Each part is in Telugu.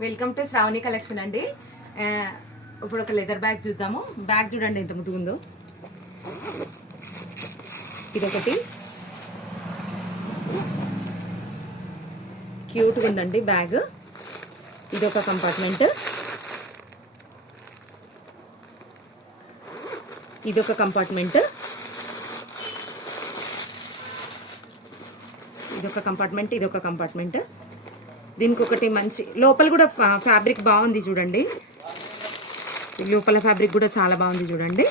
వెల్కమ్ టు శ్రావణి కలెక్షన్ అండి. ఇప్పుడు ఒక లెదర్ బ్యాగ్ చూద్దాము. బ్యాగ్ చూడండి ఎంత ముద్దుగుందో. ఇదొకటి క్యూట్గా ఉందండి బ్యాగ్. ఇదొక కంపార్ట్మెంట్, ఇదొక కంపార్ట్మెంట్, ఇదొక కంపార్ట్మెంట్, ఇదొక కంపార్ట్మెంట్. దీనికి ఒకటి మంచి లోపల కూడా ఫ్యాబ్రిక్ బాగుంది చూడండి. లోపల ఫ్యాబ్రిక్ కూడా చాలా బాగుంది చూడండి.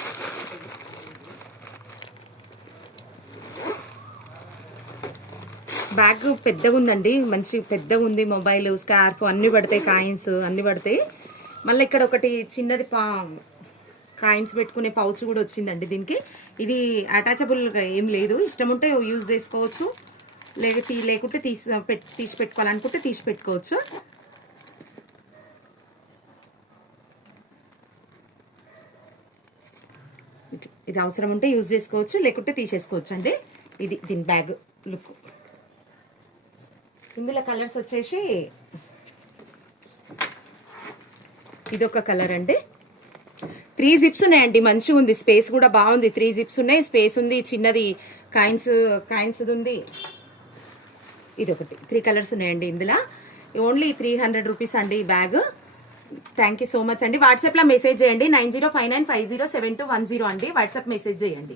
బ్యాగ్ పెద్దగా ఉందండి, మంచి పెద్దగా ఉంది. మొబైల్, స్కార్ఫ్ అన్నీ పడతాయి, కాయిన్స్ అన్నీ పడతాయి. మళ్ళీ ఇక్కడ ఒకటి చిన్నది కాయిన్స్ పెట్టుకునే పౌచ్ కూడా వచ్చిందండి దీనికి. ఇది అటాచబుల్గా ఏం లేదు, ఇష్టం ఉంటే యూజ్ చేసుకోవచ్చు, లేకుంటే తీసి పెట్టుకోవాలనుకుంటే తీసి పెట్టుకోవచ్చు. ఇది అవసరం ఉంటే యూజ్ చేసుకోవచ్చు, లేకుంటే తీసేసుకోవచ్చు అండి. ఇది దీని బ్యాగ్ లుక్. ఇందులో కలర్స్ వచ్చేసి ఇదొక కలర్ అండి. 3 జిప్స్ ఉన్నాయండి, మంచిగా ఉంది. స్పేస్ కూడా బాగుంది. 3 జిప్స్ ఉన్నాయి, స్పేస్ ఉంది. చిన్నది కాయిన్స్ ఉంది. ఇదొకటి 3 కలర్స్ ఉన్నాయండి ఇందులో. ఓన్లీ 300 రూపీస్ అండి ఈ bag. Thank you so much అండి. వాట్సాప్లో మెసేజ్ చేయండి 9059507210 అండి. వాట్సాప్ మెసేజ్ చేయండి.